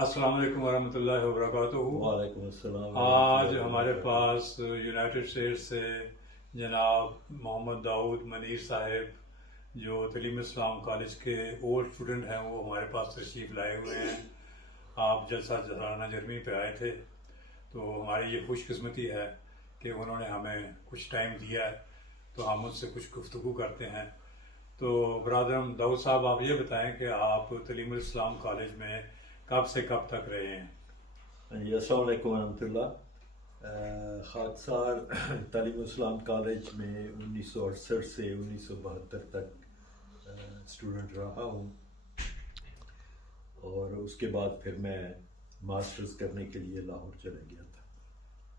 السلام علیکم ورحمۃ اللہ وبرکاتہ۔ وعلیکم السلام آج ورحمۃ اللہ ہمارے وبرکاتہ۔ پاس یونائٹڈ اسٹیٹس سے جناب محمد داؤد منیر صاحب جو تعلیم اسلام کالج کے اولڈ اسٹوڈنٹ ہیں، وہ ہمارے پاس تشریف لائے ہوئے ہیں۔ آپ جلسہ سالانہ جرمی پہ آئے تھے، تو ہماری یہ خوش قسمتی ہے کہ انہوں نے ہمیں کچھ ٹائم دیا ہے، تو ہم ان سے کچھ گفتگو کرتے ہیں۔ تو برادرم داؤد صاحب، آپ یہ بتائیں کہ آپ تعلیم الاسلام کالج میں کب سے کب تک رہے ہیں؟ جی السلام علیکم ورحمۃ اللہ۔ خاکسار تعلیم اسلام کالج میں 1968 سے 1972 تک اسٹوڈنٹ رہا ہوں، اور اس کے بعد پھر میں ماسٹرز کرنے کے لیے لاہور چلا گیا تھا۔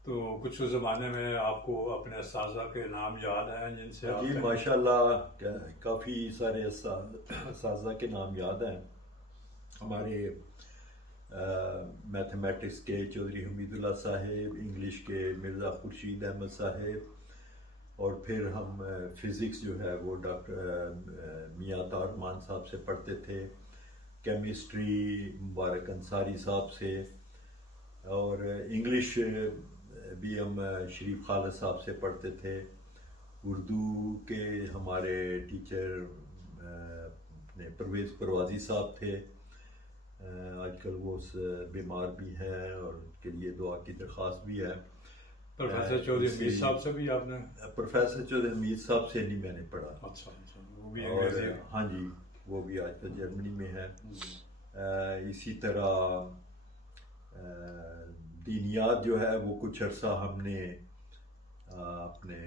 تو کچھ اس زمانے میں آپ کو اپنے اساتذہ کے نام یاد ہیں جن سے آپ جی ماشاء اللہ کافی سارے اساتذہ کے نام یاد ہیں۔ ہمارے میتھمیٹکس کے چودھری حمید اللہ صاحب، انگلش کے مرزا خورشید احمد صاحب، اور پھر ہم فزکس جو ہے وہ ڈاکٹر میاں طارمان صاحب سے پڑھتے تھے، کیمسٹری مبارک انصاری صاحب سے، اور انگلش بھی ہم شریف خالد صاحب سے پڑھتے تھے۔ اردو کے ہمارے ٹیچر پرویز پروازی صاحب تھے، آج کل وہ بیمار بھی ہیں اور ان کے لیے دعا کی درخواست بھی ہے۔ پروفیسر چودھری حمید صاحب سے بھی آپ نے؟ پروفیسر چودھری حمید صاحب سے نہیں میں نے پڑھا۔ اچھا، وہ بھی اور انگریزی؟ ہاں جی، وہ بھی آج کل جرمنی میں ہے۔ اسی طرح دینیات جو ہے وہ کچھ عرصہ ہم نے اپنے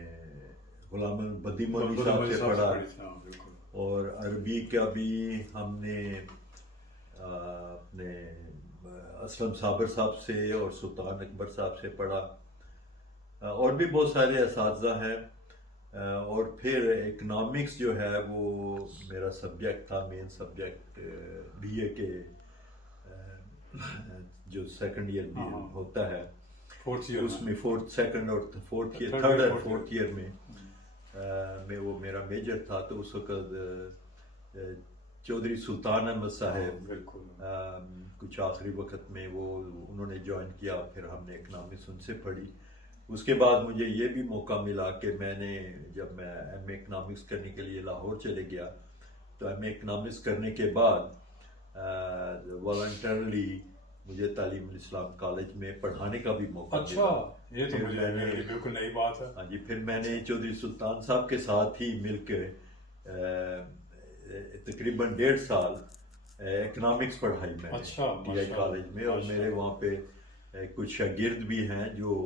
غلام البدی مولوی صاحب سے پڑھا، اور عربی کا بھی ہم نے اپنے اسلم صابر صاحب سے اور سلطان اکبر صاحب سے پڑھا، اور بھی بہت سارے اساتذہ ہیں۔ اور پھر اکنامکس جو ہے وہ میرا سبجیکٹ تھا، مین سبجیکٹ بی اے کے جو سیکنڈ ایئر بھی ہوتا ہے اس میں سیکنڈ اور تھرڈ اور فورتھ ایئر میں وہ میرا میجر تھا۔ تو اس وقت چودھری سلطان احمد صاحب کچھ آخری وقت میں انہوں نے جوائن کیا، پھر ہم نے اکنامکس ان سے پڑھی۔ اس کے بعد مجھے یہ بھی موقع ملا کہ جب میں ایم اے اکنامکس کرنے کے لیے لاہور چلے گیا، تو ایم اے اکنامکس کرنے کے بعد والنٹرلی مجھے تعلیم الاسلام کالج میں پڑھانے کا بھی موقع ملا۔ اچھا، یہ تو مجھے بالکل نئی بات ہے۔ ہاں جی، پھر میں نے چودھری سلطان صاحب کے ساتھ ہی مل کے تقریباً 1.5 سال اکنامکس پڑھائی میں ٹی آئی کالج میں، اور میرے وہاں پہ کچھ شاگرد بھی ہیں جو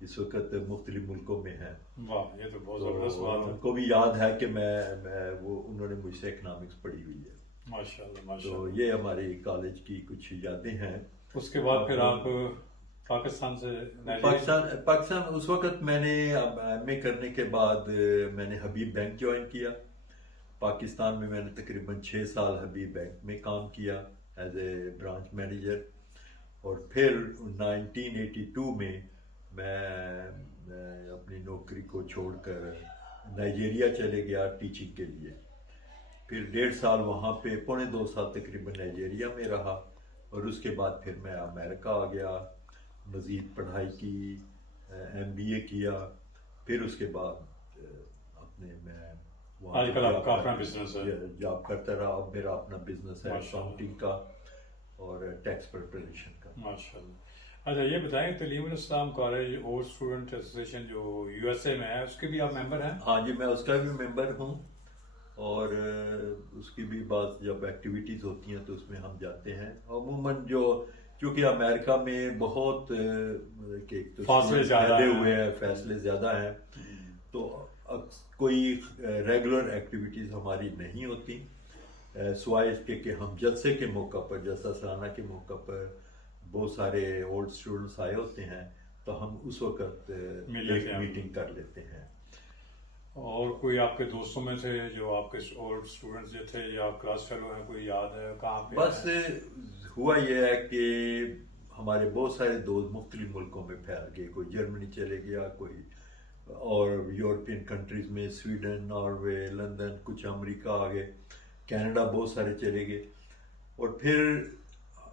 اس وقت مختلف ملکوں میں ہیں۔ واہ، یہ تو بہت زبردست بات ہے۔ ان کو بھی یاد ہے کہ انہوں نے مجھ سے اکنامکس پڑھی ہوئی ہے۔ ماشاءاللہ۔ تو یہ ہماری کالج کی کچھ یادیں ہیں۔ اس کے بعد پھر آپ پاکستان سے؟ پاکستان اس وقت میں نے ایم اے کرنے کے بعد میں نے حبیب بینک جوائن کیا۔ پاکستان میں نے تقریباً 6 سال حبیب بینک میں کام کیا ایز اے برانچ مینیجر، اور پھر 1982 میں اپنی نوکری کو چھوڑ کر نائجیریا چلے گیا ٹیچنگ کے لیے۔ پھر 1.5 سال وہاں پہ، 2.25 سال تقریباً نائجیریا میں رہا، اور اس کے بعد پھر میں امریکہ آ گیا، مزید پڑھائی کی، ایم بی اے کیا۔ پھر اس کے بعد میں آج کل آپ کا اپنا بزنس ہے؟ جاب کرتا رہا۔ اب میرا اپنا بزنس ہے اکاؤنٹنگ کا اور ٹیکس پریپریشن کا۔ ماشاءاللہ۔ اچھا، یہ بتائیں تعلیم الاسلام کالج اولڈ اسٹوڈنٹ ایسوسیشن جو یو ایس اے میں ہے، اس کے بھی آپ ممبر ہیں؟ ہاں جی، میں اس کا بھی ممبر ہوں، اور اس کی بھی بعض جب ایکٹیویٹیز ہوتی ہیں تو اس میں ہم جاتے ہیں۔ عموماً چونکہ امریکہ میں بہت پھیلے ہوئے ہیں، فیصلے زیادہ ہیں، تو کوئی ریگولر ایکٹیویٹیز ہماری نہیں ہوتی، سوائے اس کے کہ ہم جلسے کے موقع پر، جلسہ سالانہ کے موقع پر بہت سارے اولڈ اسٹوڈنٹس آئے ہوتے ہیں، تو ہم اس وقت ایک میٹنگ کر لیتے ہیں۔ اور کوئی آپ کے دوستوں میں سے جو آپ کے اولڈ اسٹوڈنٹس جو تھے یا کلاس فیلو ہیں، کوئی یاد ہے کہاں پہ؟ بس ہوا یہ ہے کہ ہمارے بہت سارے دوست مختلف ملکوں میں پھیل گئے، کوئی جرمنی چلے گیا، کوئی اور یورپین کنٹریز میں سویڈن، ناروے، لندن، کچھ امریکہ آ گئے، کینیڈا بہت سارے چلے گئے۔ اور پھر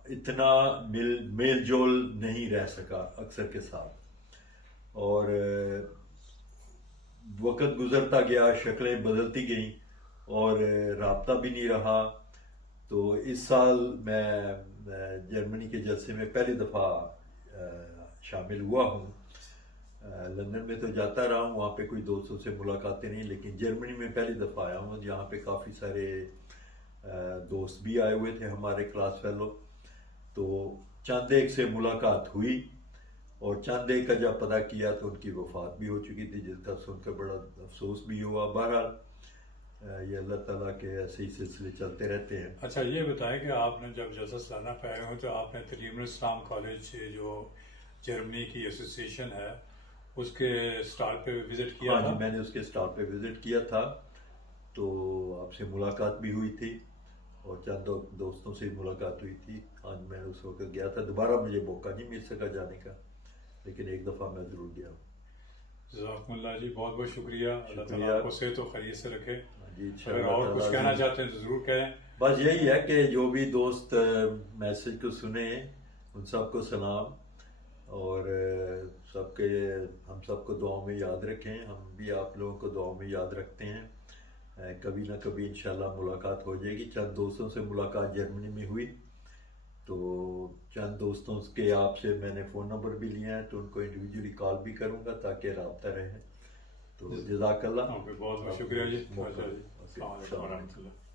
اتنا میل جول نہیں رہ سکا اکثر کے ساتھ، اور وقت گزرتا گیا، شکلیں بدلتی گئیں اور رابطہ بھی نہیں رہا. تو اس سال میں جرمنی کے جلسے میں پہلی دفعہ شامل ہوا ہوں. لندن میں تو جاتا رہا ہوں، وہاں پہ کوئی دوستوں سے ملاقاتیں نہیں، لیکن جرمنی میں پہلی دفعہ آیا ہوں جہاں پہ کافی سارے دوست بھی آئے ہوئے تھے ہمارے کلاس فیلو. تو چند ایک سے ملاقات ہوئی، اور چند ایک کا جب پتہ کیا تو ان کی وفات بھی ہو چکی تھی، جس کا سن کر بڑا افسوس بھی ہوا. بہرحال یہ اللہ تعالیٰ کے ایسے ہی سلسلے چلتے رہتے ہیں. اچھا یہ بتائیں کہ آپ نے جب جلسہ سالانہ پہ آئے ہوں تو آپ نے تعلیم الاسلام کالج جو جرمنی کی ایسوسیشن ہے اس کے اسٹال پہ وزٹ کیا ہاں تھا؟ جی، میں نے اس کے اسٹال پہ وزٹ کیا تھا، تو آپ سے ملاقات بھی ہوئی تھی اور چند دوستوں سے ملاقات ہوئی تھی. آج میں اس وقت گیا تھا، دوبارہ مجھے موقع نہیں مل سکا جانے کا، لیکن ایک دفعہ میں ضرور گیا ہوں. جزاکم اللہ جی، بہت بہت شکریہ. اللہ تعالیٰ شکریہ. آپ کو صحت و خیریت سے رکھے. جی اگر انشاءاللہ اور کچھ تعالیٰ کہنا جی. چاہتے ہیں تو ضرور کہیں. بس یہی ہے کہ جو بھی دوست میسج کو سنیں ان سب کو سلام، اور سب کے ہم سب کو دعاؤں میں یاد رکھیں. ہم بھی آپ لوگوں کو دعاؤں میں یاد رکھتے ہیں. کبھی نہ کبھی انشاءاللہ ملاقات ہو جائے گی. چند دوستوں سے ملاقات جرمنی میں ہوئی، تو چند دوستوں کے آپ سے میں نے فون نمبر بھی لیا ہے، تو ان کو انڈیویجولی کال بھی کروں گا تاکہ رابطہ رہے. تو جزاک اللہ. بہت بہت شکریہ جی. موقع. السلام علیکم ورحمۃ اللہ.